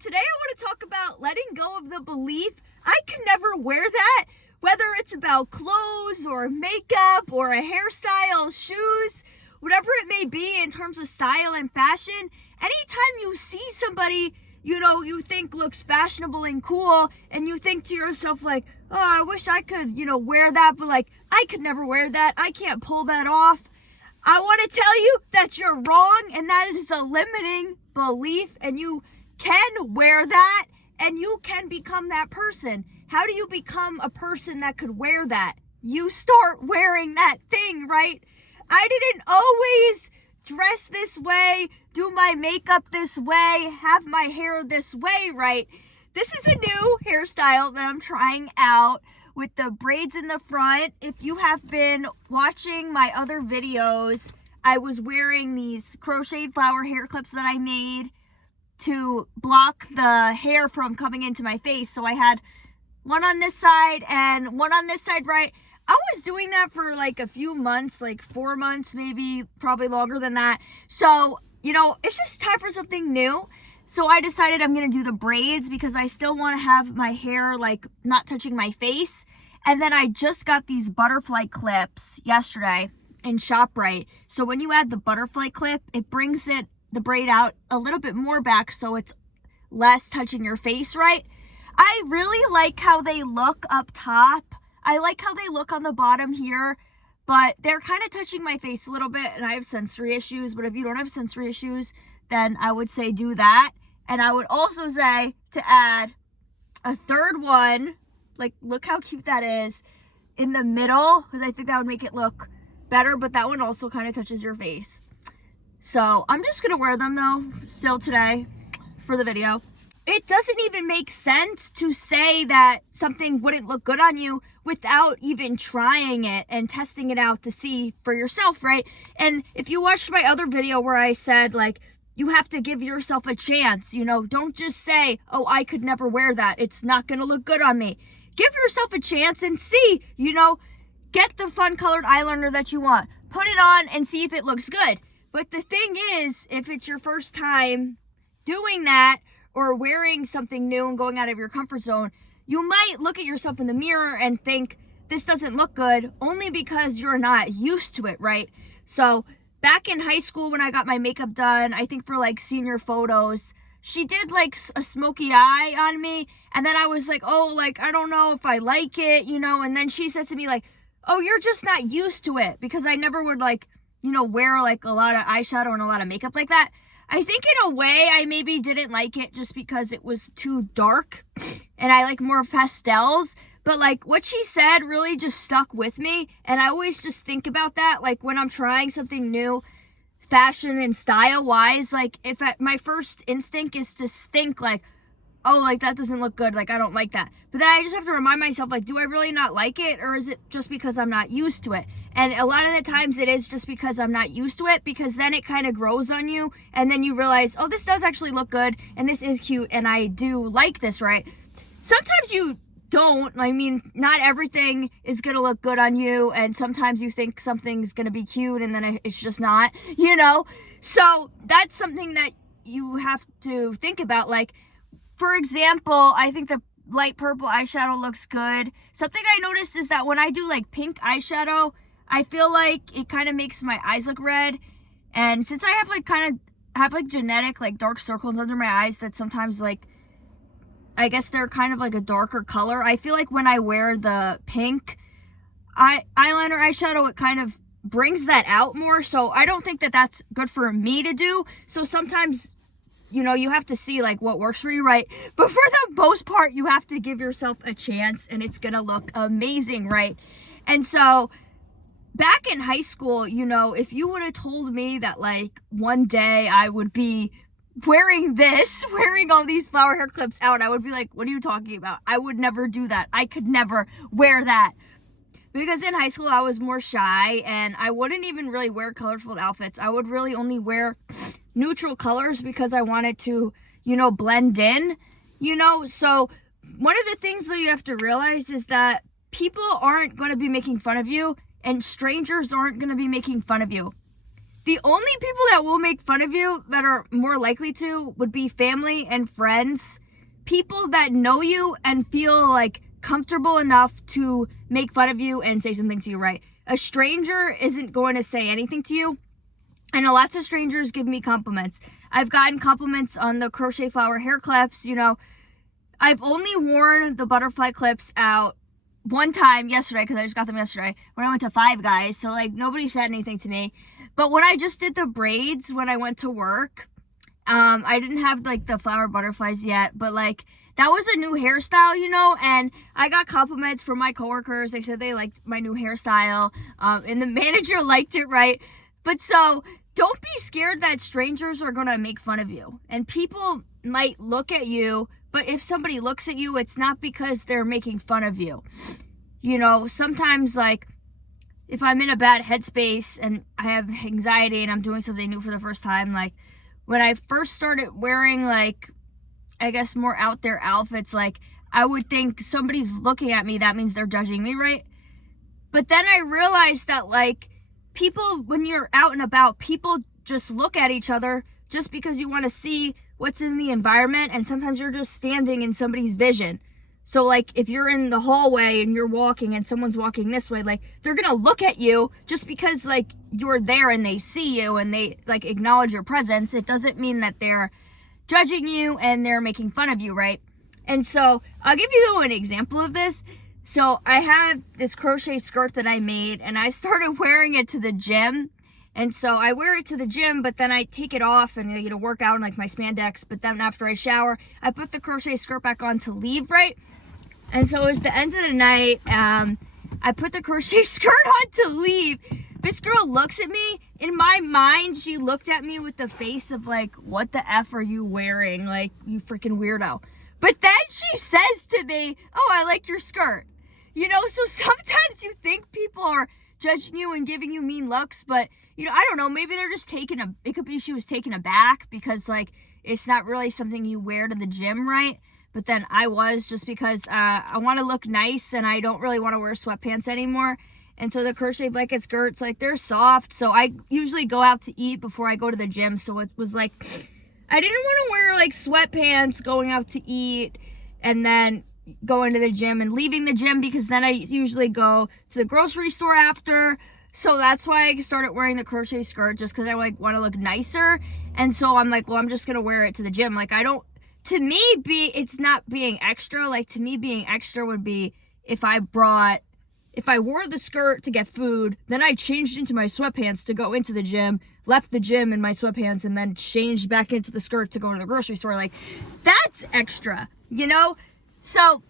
today I want to talk about letting go of the belief I can never wear that, whether it's about clothes or makeup or a hairstyle, shoes, whatever it may be in terms of style and fashion. Anytime you see somebody, you think looks fashionable and cool, and you think to yourself like, oh, I wish I could, wear that, but like, I could never wear that. I can't pull that off. I want to tell you that you're wrong, and that is a limiting belief, and you can wear that, and you can become that person. How do you become a person that could wear that? You start wearing that thing, right? I didn't always dress this way, do my makeup this way, have my hair this way, right? This is a new hairstyle that I'm trying out with the braids in the front. If you have been watching my other videos, I was wearing these crocheted flower hair clips that I made to block the hair from coming into my face. So I had one on this side and one on this side, right? I was doing that for like a few months, like 4 months, maybe, probably longer than that. So, it's just time for something new. So I decided I'm going to do the braids because I still want to have my hair like not touching my face. And then I just got these butterfly clips yesterday in ShopRite. So when you add the butterfly clip, it brings the braid out a little bit more back so it's less touching your face, right? I really like how they look up top. I like how they look on the bottom here, but they're kind of touching my face a little bit, and I have sensory issues. But if you don't have sensory issues, then I would say do that. And I would also say to add a third one, like look how cute that is, in the middle, because I think that would make it look better, but that one also kind of touches your face. So I'm just going to wear them though, still today for the video. It doesn't even make sense to say that something wouldn't look good on you without even trying it and testing it out to see for yourself, right? And if you watched my other video where I said, like, you have to give yourself a chance, don't just say, oh, I could never wear that. It's not going to look good on me. Give yourself a chance and see, get the fun colored eyeliner that you want. Put it on and see if it looks good. But the thing is, if it's your first time doing that, or wearing something new and going out of your comfort zone, you might look at yourself in the mirror and think, this doesn't look good, only because you're not used to it, right? So back in high school when I got my makeup done, I think for like senior photos, she did like a smoky eye on me. And then I was like, oh, like, I don't know if I like it, and then she says to me like, oh, you're just not used to it, because I never would like, wear like a lot of eyeshadow and a lot of makeup like that. I think in a way I maybe didn't like it just because it was too dark and I like more pastels. But like what she said really just stuck with me. And I always just think about that. Like when I'm trying something new, fashion and style wise, like if my first instinct is to think like, oh, like that doesn't look good. Like I don't like that. But then I just have to remind myself, like, do I really not like it? Or is it just because I'm not used to it? And a lot of the times it is just because I'm not used to it, because then it kind of grows on you. And then you realize, oh, this does actually look good. And this is cute. And I do like this, right? Sometimes you don't. I mean, not everything is going to look good on you. And sometimes you think something's going to be cute and then it's just not, So that's something that you have to think about. Like, for example, I think the light purple eyeshadow looks good. Something I noticed is that when I do like pink eyeshadow, I feel like it kind of makes my eyes look red. And since I have genetic like dark circles under my eyes that sometimes like, I guess they're kind of like a darker color, I feel like when I wear the pink eyeliner eyeshadow, it kind of brings that out more. So I don't think that that's good for me to do. So sometimes, you have to see like what works for you, right? But for the most part, you have to give yourself a chance and it's going to look amazing, right? And so back in high school, if you would have told me that like one day I would be wearing all these flower hair clips out, I would be like, what are you talking about? I would never do that. I could never wear that. Because in high school, I was more shy and I wouldn't even really wear colorful outfits. I would really only wear neutral colors because I wanted to, blend in, So one of the things that you have to realize is that people aren't going to be making fun of you and strangers aren't going to be making fun of you. The only people that will make fun of you that are more likely to would be family and friends. People that know you and feel like comfortable enough to make fun of you and say something to you, right? A stranger isn't going to say anything to you. I know lots of strangers give me compliments. I've gotten compliments on the crochet flower hair clips. I've only worn the butterfly clips out one time yesterday because I just got them yesterday when I went to Five Guys. So like nobody said anything to me. But when I just did the braids when I went to work, I didn't have like the flower butterflies yet, but like that was a new hairstyle, and I got compliments from my coworkers. They said they liked my new hairstyle, and the manager liked it, right? But so don't be scared that strangers are gonna make fun of you, and people might look at you, but if somebody looks at you, it's not because they're making fun of you. Sometimes like if I'm in a bad headspace and I have anxiety and I'm doing something new for the first time, like when I first started wearing like, I guess more out there outfits, like I would think somebody's looking at me, that means they're judging me, right? But then I realized that like people, when you're out and about, people just look at each other just because you want to see what's in the environment, and sometimes you're just standing in somebody's vision. So like if you're in the hallway and you're walking and someone's walking this way, like they're gonna look at you just because like you're there and they see you and they like acknowledge your presence. It doesn't mean that they're judging you and they're making fun of you, right? And so I'll give you an example of this. So I have this crochet skirt that I made and I started wearing it to the gym. And so I wear it to the gym, but then I take it off and work out in like my spandex. But then after I shower, I put the crochet skirt back on to leave, right? And so it's the end of the night. I put the crochet skirt on to leave. This girl looks at me. In my mind, she looked at me with the face of like, what the F are you wearing? Like, you freaking weirdo. But then she says to me, oh, I like your skirt. So sometimes you think people are judging you and giving you mean looks, but I don't know, maybe they're just it could be she was taken aback because like it's not really something you wear to the gym, right? But then I was, just because I want to look nice and I don't really want to wear sweatpants anymore. And so the crochet blanket skirts, like they're soft. So I usually go out to eat before I go to the gym. So it was like, I didn't want to wear like sweatpants going out to eat and then going to the gym and leaving the gym, because then I usually go to the grocery store after. So that's why I started wearing the crochet skirt, just because I like want to look nicer. And so I'm like, well, I'm just going to wear it to the gym. Like it's not being extra. Like to me, being extra would be if I wore the skirt to get food, then I changed into my sweatpants to go into the gym, left the gym in my sweatpants, and then changed back into the skirt to go to the grocery store. Like that's extra, So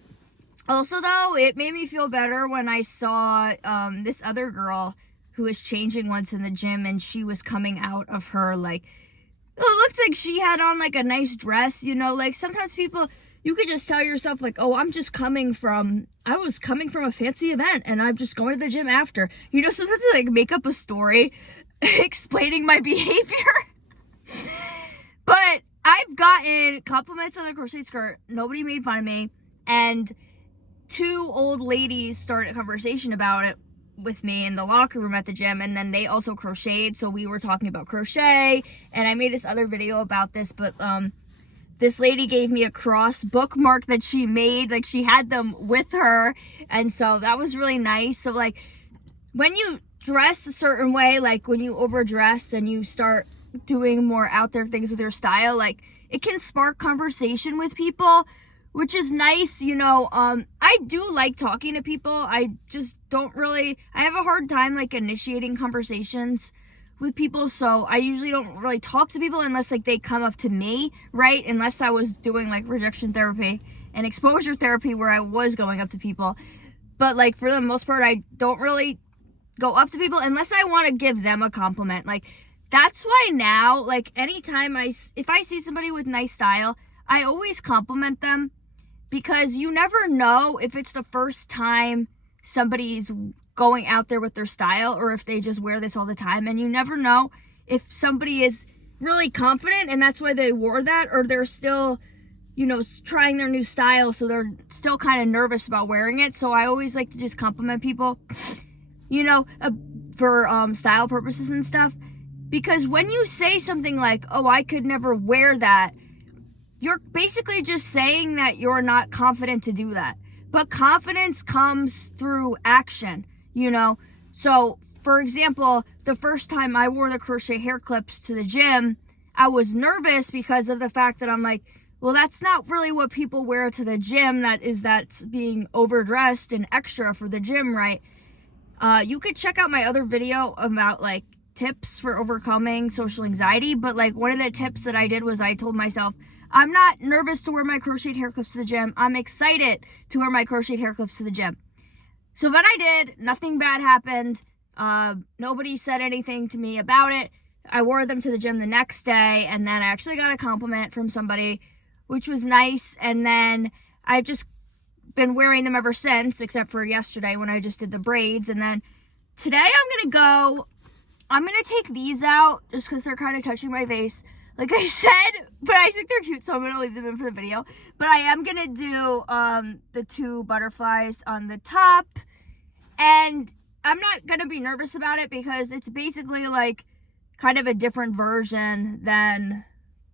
also though, it made me feel better when I saw this other girl who was changing once in the gym, and she was coming out of her like, it looked like she had on like a nice dress, like sometimes people, you could just tell yourself like, oh, I was coming from a fancy event and I'm just going to the gym after. Sometimes I like make up a story explaining my behavior. But I've gotten compliments on the crochet skirt. Nobody made fun of me. And 2 old ladies started a conversation about it with me in the locker room at the gym, and then they also crocheted, so we were talking about crochet, and I made this other video about this, but this lady gave me a cross bookmark that she made, like she had them with her, and so that was really nice. So like when you dress a certain way, like when you overdress and you start doing more out there things with your style, like it can spark conversation with people, which is nice. I do like talking to people. I just I have a hard time like initiating conversations with people, so I usually don't really talk to people unless like they come up to me, right? Unless I was doing like rejection therapy and exposure therapy where I was going up to people. But like for the most part, I don't really go up to people unless I want to give them a compliment. Like that's why now, like anytime if I see somebody with nice style, I always compliment them, because you never know if it's the first time somebody's going out there with their style or if they just wear this all the time. And you never know if somebody is really confident and that's why they wore that, or they're still, trying their new style, so they're still kind of nervous about wearing it. So I always like to just compliment people, for style purposes and stuff. Because when you say something like, oh, I could never wear that, you're basically just saying that you're not confident to do that. But confidence comes through action, you know? So, for example, the first time I wore the crochet hair clips to the gym, I was nervous because of the fact that I'm like, well, that's not really what people wear to the gym. That's being overdressed and extra for the gym, right? You could check out my other video about like tips for overcoming social anxiety. But like one of the tips that I did was I told myself, I'm not nervous to wear my crocheted hair clips to the gym. I'm excited to wear my crocheted hair clips to the gym. So then I did. Nothing bad happened. Nobody said anything to me about it. I wore them to the gym the next day, and then I actually got a compliment from somebody, which was nice. And then I've just been wearing them ever since, except for yesterday when I just did the braids. And then today I'm gonna take these out just because they're kind of touching my face, like I said, but I think they're cute, so I'm gonna leave them in for the video. But I am gonna do the 2 butterflies on the top, and I'm not gonna be nervous about it because it's basically like kind of a different version than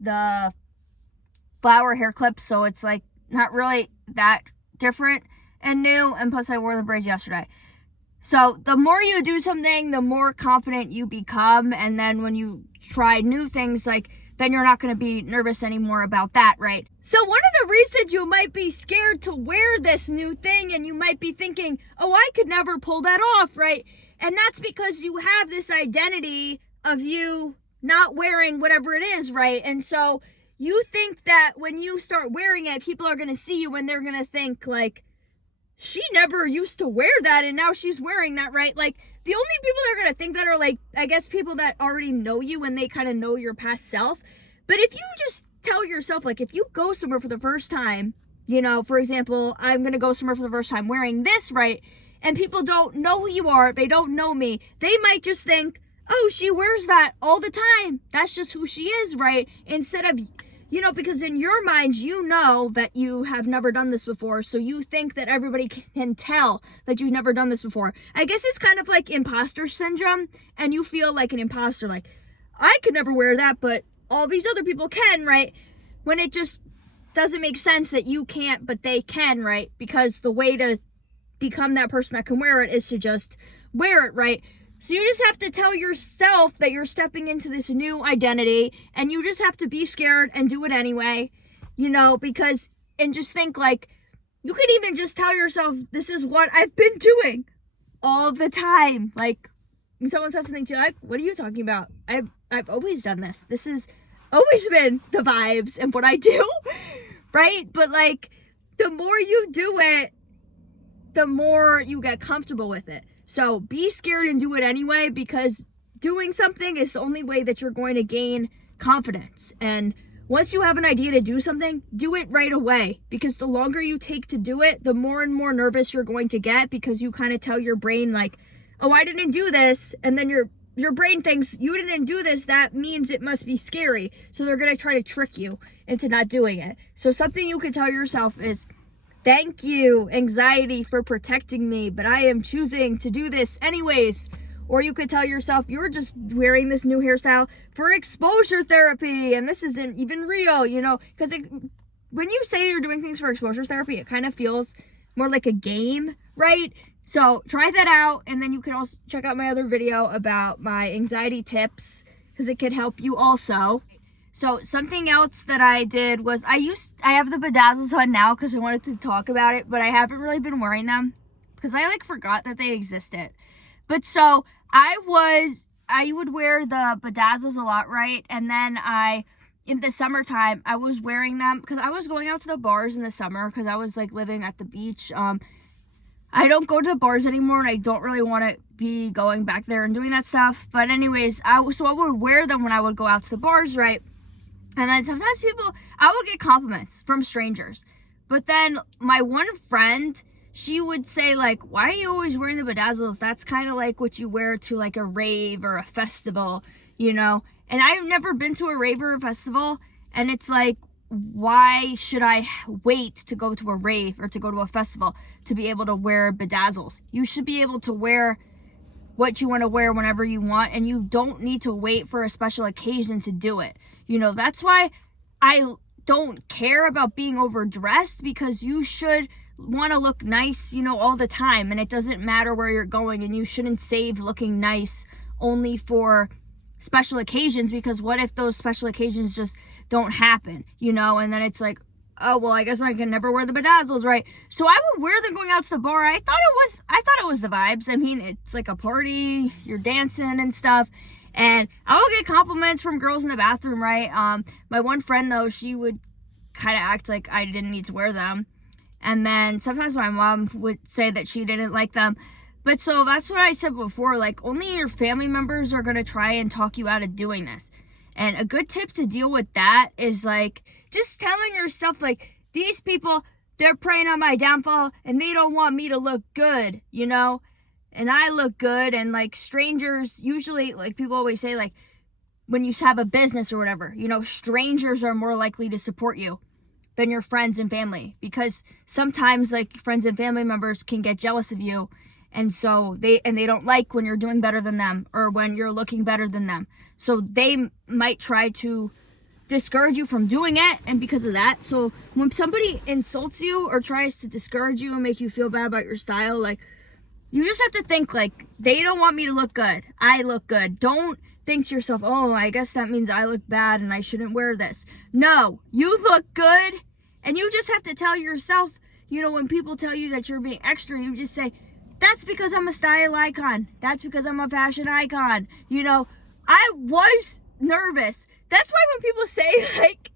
the flower hair clips, so it's like not really that different and new. And plus I wore the braids yesterday. So the more you do something, the more confident you become, and then when you try new things, like then you're not going to be nervous anymore about that, right? So one of the reasons you might be scared to wear this new thing, and you might be thinking, oh, I could never pull that off, right? And that's because you have this identity of you not wearing whatever it is, right? And so you think that when you start wearing it, people are going to see you and they're going to think like, she never used to wear that and now she's wearing that, right? Like the only people that are going to think that are like, I guess people that already know you and they kind of know your past self. But if you just tell yourself, like if you go somewhere for the first time, you know, for example, I'm going to go somewhere for the first time wearing this, right? And people don't know who you are. They don't know me. They might just think, oh, she wears that all the time. That's just who she is, right? Instead of, you know, because in your mind, you know that you have never done this before. So you think that everybody can tell that you've never done this before. I guess it's kind of like imposter syndrome. And you feel like an imposter. Like, I could never wear that, but all these other people can, right? When it just doesn't make sense that you can't, but they can, right? Because the way to become that person that can wear it is to just wear it, right? So you just have to tell yourself that you're stepping into this new identity, and you just have to be scared and do it anyway, you know, because, and just think like, you could even just tell yourself, this is what I've been doing all the time. Like when someone says something to you, like, what are you talking about? I've always done this. This has always been the vibes and what I do, right? But like, the more you do it, the more you get comfortable with it. So be scared and do it anyway, because doing something is the only way that you're going to gain confidence. And once you have an idea to do something, do it right away, because the longer you take to do it, the more and more nervous you're going to get, because you kind of tell your brain like, oh, I didn't do this. And then your brain thinks you didn't do this. That means it must be scary. So they're going to try to trick you into not doing it. So something you can tell yourself is, thank you, anxiety, for protecting me, but I am choosing to do this anyways. Or you could tell yourself, you're just wearing this new hairstyle for exposure therapy, and this isn't even real, you know, because when you say you're doing things for exposure therapy, it kind of feels more like a game, right? So try that out, and then you can also check out my other video about my anxiety tips, because it could help you also. So something else that I did was I have the bedazzles on now because I wanted to talk about it, but I haven't really been wearing them because I like forgot that they existed. But so I would wear the bedazzles a lot, right? And then in the summertime, I was wearing them because I was going out to the bars in the summer because I was like living at the beach. I don't go to the bars anymore, and I don't really want to be going back there and doing that stuff. But anyways, I would wear them when I would go out to the bars, right? And then sometimes I would get compliments from strangers. But then my one friend, she would say like, why are you always wearing the bedazzles? That's kind of like what you wear to like a rave or a festival, you know? And I've never been to a rave or a festival. And it's like, why should I wait to go to a rave or to go to a festival to be able to wear bedazzles? You should be able to wear what you want to wear whenever you want, and you don't need to wait for a special occasion to do it. You know, that's why I don't care about being overdressed, because you should want to look nice, you know, all the time, and it doesn't matter where you're going, and you shouldn't save looking nice only for special occasions, because what if those special occasions just don't happen, you know, and then it's like, oh, well, I guess I can never wear the bedazzles, right? So I would wear them going out to the bar. I thought it was the vibes. I mean, it's like a party, you're dancing and stuff. And I would get compliments from girls in the bathroom, right? My one friend, though, she would kind of act like I didn't need to wear them. And then sometimes my mom would say that she didn't like them. But so that's what I said before, like, only your family members are going to try and talk you out of doing this. And a good tip to deal with that is, like, just telling yourself, like, these people, they're preying on my downfall and they don't want me to look good, you know? And I look good, and, like, strangers, usually, like, people always say, like, when you have a business or whatever, you know, strangers are more likely to support you than your friends and family, because sometimes, like, friends and family members can get jealous of you, and so they don't like when you're doing better than them or when you're looking better than them, so they might try to discourage you from doing it. And because of that, so when somebody insults you or tries to discourage you and make you feel bad about your style, like, you just have to think, like, they don't want me to look good, I look good. Don't think to yourself, oh, I guess that means I look bad and I shouldn't wear this. No, you look good. And you just have to tell yourself, you know, when people tell you that you're being extra, you just say, that's because I'm a style icon, that's because I'm a fashion icon. You know, I was nervous. That's why when people say, like,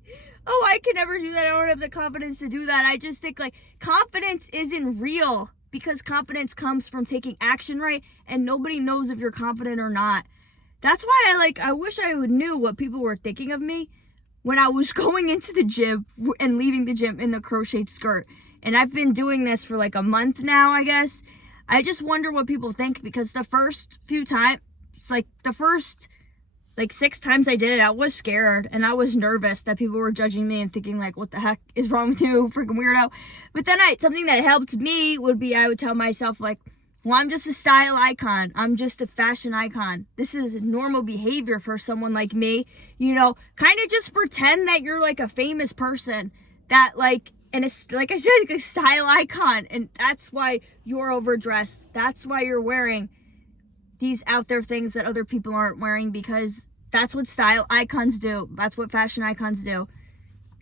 oh, I can never do that, I don't have the confidence to do that, I just think, like, confidence isn't real, because confidence comes from taking action, right? And nobody knows if you're confident or not. That's why I wish I knew what people were thinking of me when I was going into the gym and leaving the gym in the crocheted skirt. And I've been doing this for like a month now, I guess. I just wonder what people think, because the first few times, like the first like 6 times I did it, I was scared and I was nervous that people were judging me and thinking, like, what the heck is wrong with you, freaking weirdo. But then something that helped me would be, I would tell myself, like, well, I'm just a style icon, I'm just a fashion icon, this is normal behavior for someone like me, you know. Kind of just pretend that you're like a famous person, that, like, and it's like I said, like a style icon, and that's why you're overdressed, that's why you're wearing these out there things that other people aren't wearing, because that's what style icons do, that's what fashion icons do.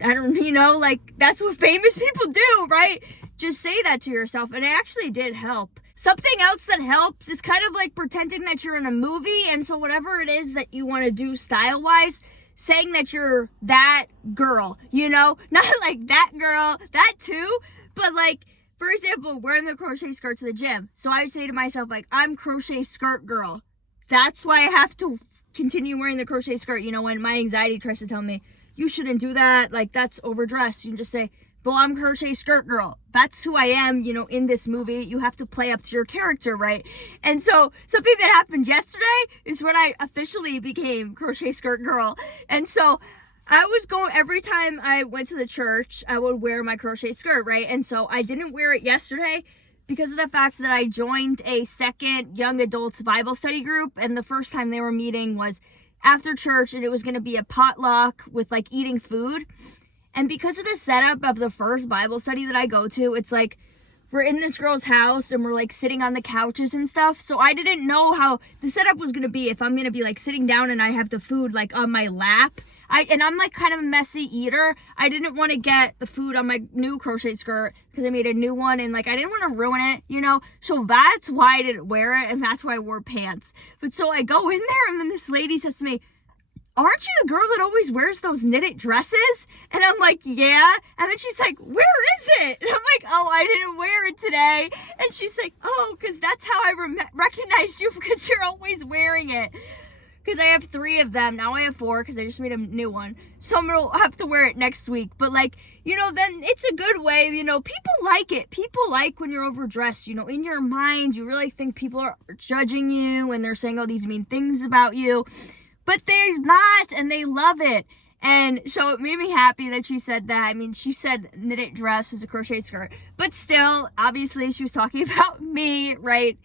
I don't, you know, like, that's what famous people do, right? Just say that to yourself, and it actually did help. Something else that helps is kind of like pretending that you're in a movie, and so whatever it is that you want to do style-wise, saying that you're that girl, you know? Not like that girl, that too, but like, for example, wearing the crochet skirt to the gym. So I would say to myself, like, I'm crochet skirt girl. That's why I have to continue wearing the crochet skirt, you know, when my anxiety tries to tell me, you shouldn't do that, like, that's overdressed. You can just say, well, I'm crochet skirt girl. That's who I am, you know, in this movie. You have to play up to your character, right? And so something that happened yesterday is when I officially became crochet skirt girl. And so I was going, every time I went to the church, I would wear my crochet skirt, right? And so I didn't wear it yesterday because of the fact that I joined a second young adults Bible study group. And the first time they were meeting was after church, and it was going to be a potluck with, like, eating food. And because of the setup of the first Bible study that I go to, it's like we're in this girl's house and we're, like, sitting on the couches and stuff. So I didn't know how the setup was going to be, if I'm going to be, like, sitting down and I have the food, like, on my lap. And I'm, like, kind of a messy eater. I didn't want to get the food on my new crochet skirt because I made a new one, and, like, I didn't want to ruin it, you know? So that's why I didn't wear it, and that's why I wore pants. But so I go in there, and then this lady says to me, aren't you the girl that always wears those knitted dresses? And I'm like, yeah. And then she's like, where is it? And I'm like, oh, I didn't wear it today. And she's like, oh, because that's how I recognized you, because you're always wearing it. Because I have 3 of them. Now I have 4 because I just made a new one. So I'm going to have to wear it next week. But, like, you know, then it's a good way. You know, people like it. People like when you're overdressed. You know, in your mind, you really think people are judging you and they're saying all these mean things about you. But they're not, and they love it. And so it made me happy that she said that. I mean, she said knitted dress was a crochet skirt. But still, obviously, she was talking about me, right?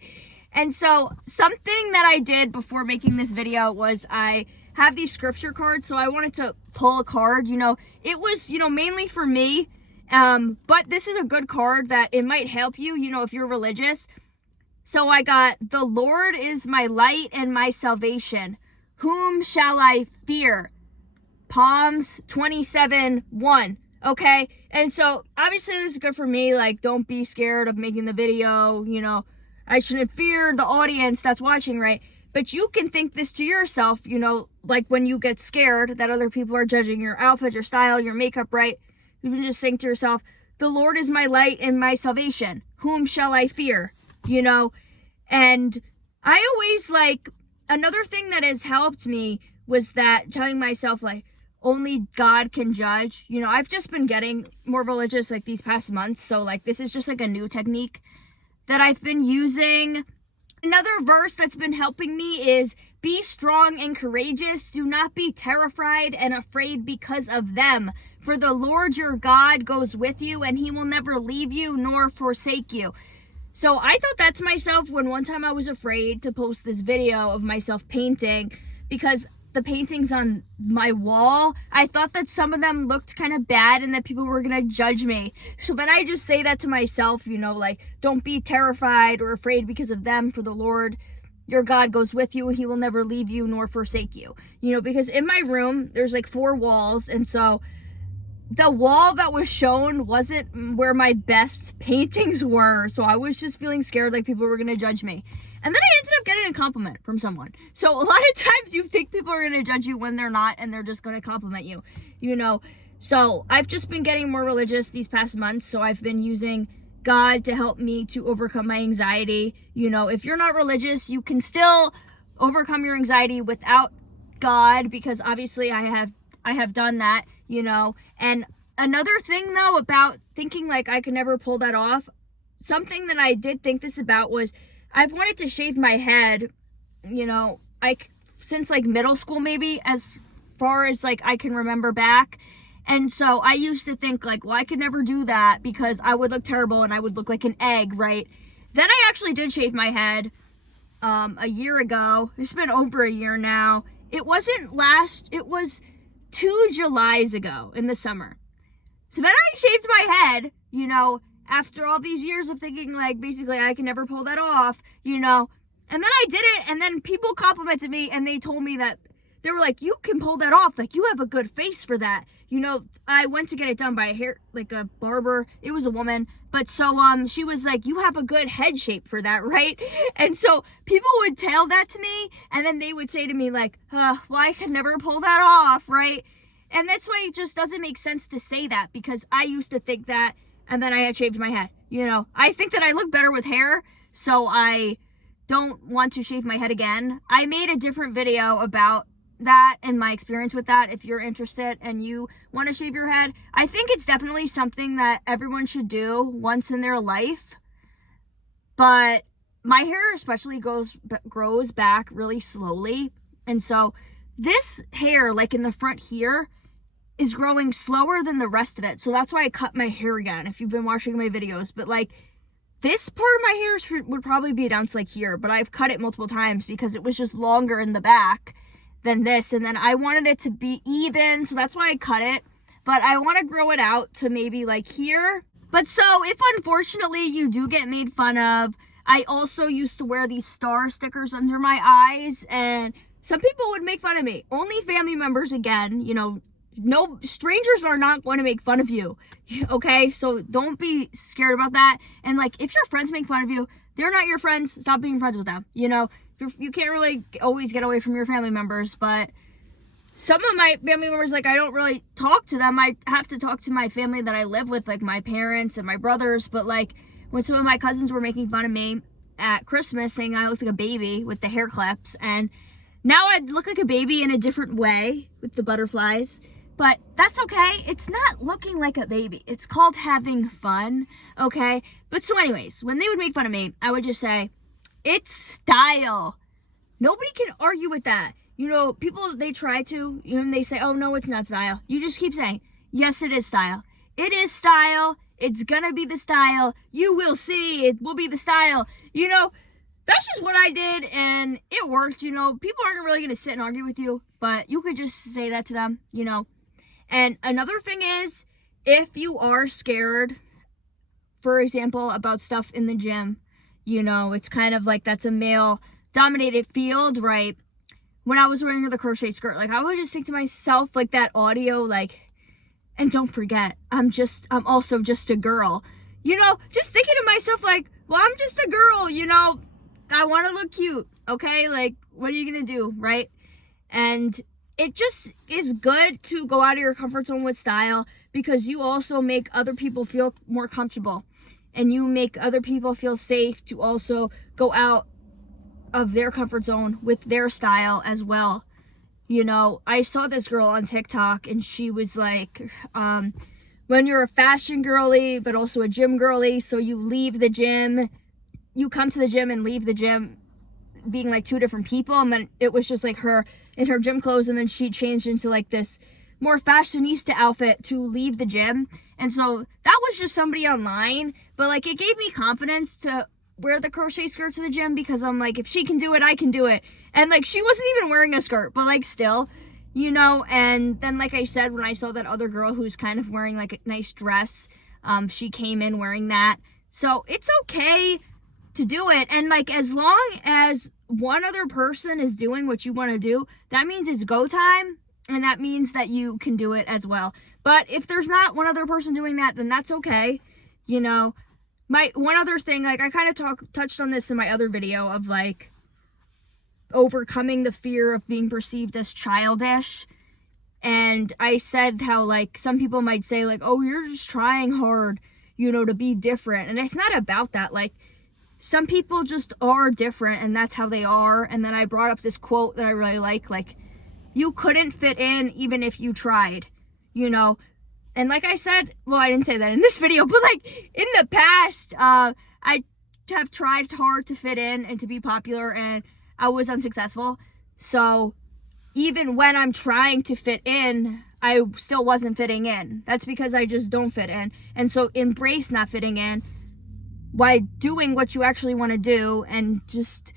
And so something that I did before making this video was I have these scripture cards. So I wanted to pull a card, it was, mainly for me. But this is a good card that it might help you, if you're religious. So I got, the Lord is my light and my salvation. Whom shall I fear? Psalms 27:1. Okay. And so obviously this is good for me. Like, don't be scared of making the video. I shouldn't fear the audience that's watching, right? But you can think this to yourself, like when you get scared that other people are judging your outfit, your style, your makeup, right? You can just think to yourself, the Lord is my light and my salvation. Whom shall I fear? And I always another thing that has helped me was that telling myself only God can judge. I've just been getting more religious these past months. So this is just a new technique that I've been using. Another verse that's been helping me is, be strong and courageous. Do not be terrified and afraid because of them. For the Lord your God goes with you, and he will never leave you nor forsake you. So I thought that to myself when one time I was afraid to post this video of myself painting, because the paintings on my wall, I thought that some of them looked kind of bad and that people were going to judge me. So then I just say that to myself, don't be terrified or afraid because of them, for the Lord your God goes with you and he will never leave you nor forsake you. Because in my room, there's 4 walls. And so the wall that was shown wasn't where my best paintings were. So I was just feeling scared people were going to judge me. And then I ended up getting a compliment from someone. So a lot of times you think people are going to judge you when they're not, and they're just going to compliment you, So I've just been getting more religious these past months. So I've been using God to help me to overcome my anxiety. If you're not religious, you can still overcome your anxiety without God, because obviously I have done that, And another thing though about thinking I could never pull that off, something that I did think this about was, I've wanted to shave my head, since middle school, maybe, as far as I can remember back. And so I used to think well, I could never do that because I would look terrible and I would look like an egg, right? Then I actually did shave my head a year ago. It's been over a year now. It was 2 Julys ago in the summer. So then I shaved my head, after all these years of thinking basically I can never pull that off, and then I did it, and then people complimented me and they told me that they were you can pull that off. You have a good face for that. I went to get it done by a barber. It was a woman. But so, she was you have a good head shape for that, right? And so people would tell that to me, and then they would say to me well, I could never pull that off, right? And that's why it just doesn't make sense to say that, because I used to think that, and then I had shaved my head. I think that I look better with hair, so I don't want to shave my head again. I made a different video about that and my experience with that. If you're interested and you want to shave your head, I think it's definitely something that everyone should do once in their life. But my hair especially grows back really slowly. And so this hair, in the front here, is growing slower than the rest of it. So that's why I cut my hair again, if you've been watching my videos. But this part of my hair would probably be down to here, but I've cut it multiple times because it was just longer in the back than this. And then I wanted it to be even, so that's why I cut it. But I want to grow it out to maybe here. But so if unfortunately you do get made fun of, I also used to wear these star stickers under my eyes, and some people would make fun of me. Only family members, again, no, strangers are not going to make fun of you, okay? So don't be scared about that. And if your friends make fun of you, they're not your friends. Stop being friends with them. You can't really always get away from your family members. But some of my family members, I don't really talk to them. I have to talk to my family that I live with, my parents and my brothers. But when some of my cousins were making fun of me at Christmas, saying I looked like a baby with the hair clips, and now I look like a baby in a different way with the butterflies. But that's okay. It's not looking like a baby. It's called having fun, okay? But so anyways, when they would make fun of me, I would just say, it's style. Nobody can argue with that. People, they try to, and they say, oh, no, it's not style. You just keep saying, yes, it is style. It is style. It's gonna be the style. You will see. It will be the style. that's just what I did, and it worked. People aren't really gonna sit and argue with you, but you could just say that to them. And another thing is, if you are scared, for example, about stuff in the gym, it's kind of like that's a male dominated field, right? When I was wearing the crochet skirt, like I would just think to myself, like that audio, like, and don't forget, I'm also just a girl, just thinking to myself, like, well, I'm just a girl, I want to look cute, okay? Like, what are you going to do, right? And it just is good to go out of your comfort zone with style, because you also make other people feel more comfortable, and you make other people feel safe to also go out of their comfort zone with their style as well. I saw this girl on TikTok, and she was like, when you're a fashion girly, but also a gym girly, so you come to the gym and leave the gym being like two different people. And then it was just like her in her gym clothes, and then she changed into like this more fashionista outfit to leave the gym. And so that was just somebody online, but like it gave me confidence to wear the crochet skirt to the gym, because I'm like, if she can do it, I can do it. And like, she wasn't even wearing a skirt, but like still, and then like I said, when I saw that other girl who's kind of wearing like a nice dress, she came in wearing that. So it's okay to do it. And like, as long as one other person is doing what you want to do, that means it's go time, and that means that you can do it as well. But if there's not one other person doing that, then that's okay. My one other thing, like I kind of touched on this in my other video of like overcoming the fear of being perceived as childish. And I said how like some people might say like, oh, you're just trying hard, to be different. And it's not about that. Like, some people just are different, and that's how they are. And then I brought up this quote that I really like, you couldn't fit in even if you tried, And like I said, well, I didn't say that in this video, but like in the past, I have tried hard to fit in and to be popular, and I was unsuccessful. So even when I'm trying to fit in, I still wasn't fitting in. That's because I just don't fit in. And so embrace not fitting in by doing what you actually want to do, and just,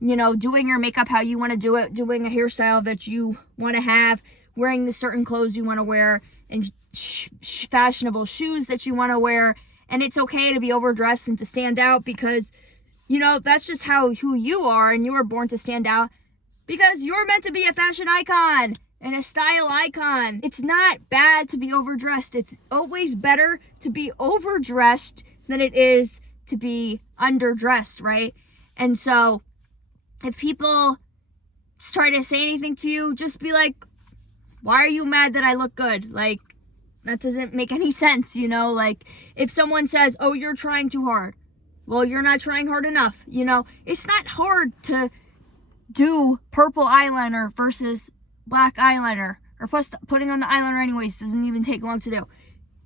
doing your makeup how you want to do it, doing a hairstyle that you want to have, wearing the certain clothes you want to wear, and fashionable shoes that you want to wear. And it's okay to be overdressed and to stand out, because that's just who you are, and you were born to stand out, because you're meant to be a fashion icon and a style icon. It's not bad to be overdressed. It's always better to be overdressed than it is to be underdressed, right? And so if people try to say anything to you, just be like, why are you mad that I look good? Like, that doesn't make any sense, Like, if someone says, oh, you're trying too hard, well, you're not trying hard enough. It's not hard to do purple eyeliner versus black eyeliner, or plus putting on the eyeliner anyways doesn't even take long to do.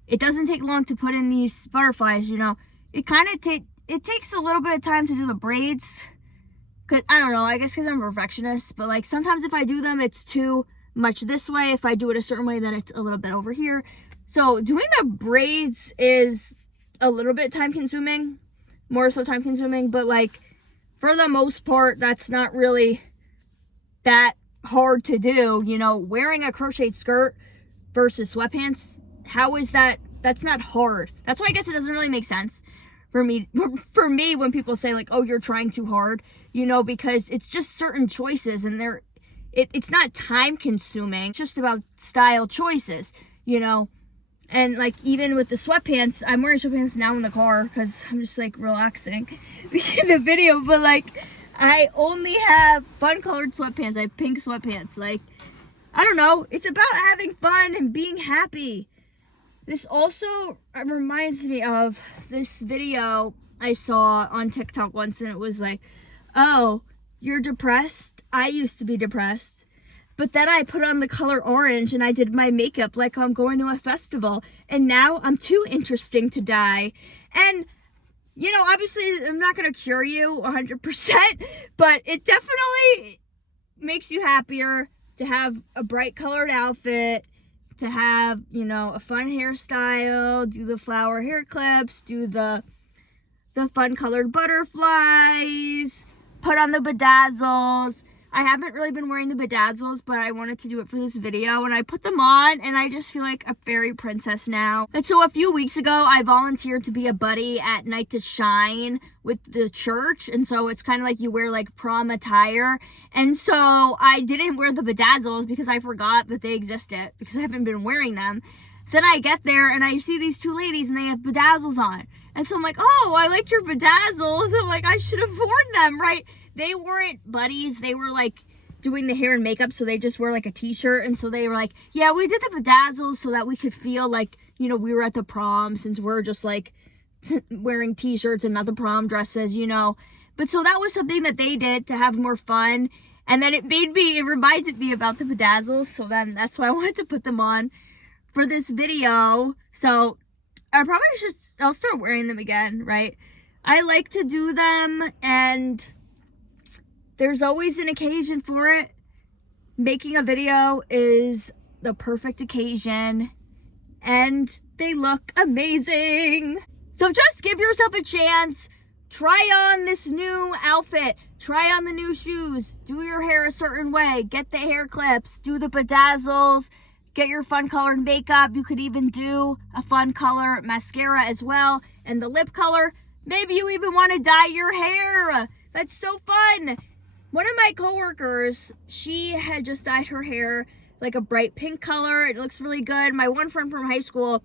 It doesn't take long to put in these butterflies, It kind of takes a little bit of time to do the braids, cause I don't know, I guess because I'm a perfectionist, but like sometimes if I do them, it's too much this way. If I do it a certain way, then it's a little bit over here. So doing the braids is a little bit time consuming, more so time consuming, but like for the most part, that's not really that hard to do. Wearing a crocheted skirt versus sweatpants, how is that? That's not hard. That's why I guess it doesn't really make sense for me when people say like, oh, you're trying too hard, because it's just certain choices, and it's not time consuming. It's just about style choices, And like, even with the sweatpants, I'm wearing sweatpants now in the car because I'm just like relaxing in the video, but like I only have fun colored sweatpants. I have pink sweatpants. Like, I don't know, it's about having fun and being happy. This also reminds me of this video I saw on TikTok once, and it was like, oh, you're depressed? I used to be depressed, but then I put on the color orange and I did my makeup like I'm going to a festival, and now I'm too interesting to die. And, obviously I'm not going to cure you 100%, but it definitely makes you happier to have a bright colored outfit, to have, a fun hairstyle, do the flower hair clips, do the fun colored butterflies, put on the bedazzles. I haven't really been wearing the bedazzles, but I wanted to do it for this video, and I put them on, and I just feel like a fairy princess now. And so a few weeks ago, I volunteered to be a buddy at Night to Shine with the church, and so it's kind of like you wear like prom attire, and so I didn't wear the bedazzles because I forgot that they existed because I haven't been wearing them. Then I get there, and I see these two ladies, and they have bedazzles on, and so I'm like, oh, I like your bedazzles. I'm like, I should have worn them, right? They weren't buddies. They were like doing the hair and makeup, so they just wear like a t-shirt. And so they were like, yeah, we did the bedazzles so that we could feel like, you know, we were at the prom, since we're just like wearing t-shirts and not the prom dresses, you know. But so that was something that they did to have more fun. And then it reminded me about the bedazzles. So then that's why I wanted to put them on for this video. So I'll start wearing them again, right? I like to do them, and there's always an occasion for it. Making a video is the perfect occasion, and they look amazing. So just give yourself a chance. Try on this new outfit. Try on the new shoes. Do your hair a certain way. Get the hair clips. Do the bedazzles. Get your fun colored makeup. You could even do a fun color mascara as well. And the lip color. Maybe you even want to dye your hair. That's so fun. One of my coworkers, she had just dyed her hair like a bright pink color. It looks really good. My one friend from high school,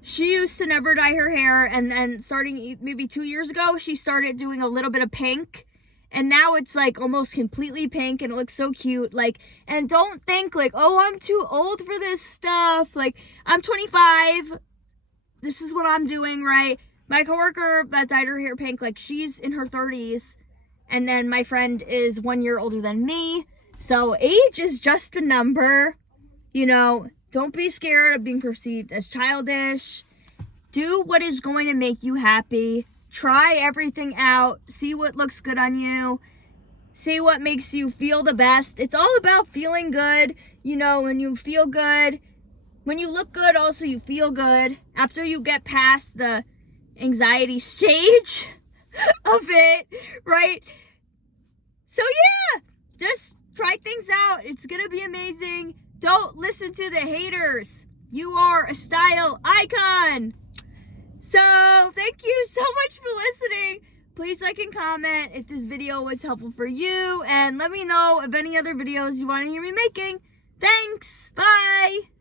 she used to never dye her hair, and then starting maybe 2 years ago, she started doing a little bit of pink, and now it's like almost completely pink, and it looks so cute. Like, and don't think like, oh, I'm too old for this stuff. Like, I'm 25. This is what I'm doing, right? My coworker that dyed her hair pink, like, she's in her 30s. And then my friend is 1 year older than me. So age is just a number. You know, don't be scared of being perceived as childish. Do what is going to make you happy. Try everything out. See what looks good on you. See what makes you feel the best. It's all about feeling good. You know, when you feel good, when you look good, also you feel good. After you get past the anxiety stage of it, right? So yeah, just try things out. It's gonna be amazing. Don't listen to the haters. You are a style icon. So thank you so much for listening. Please like and comment if this video was helpful for you, and let me know of any other videos you want to hear me making. Thanks. Bye.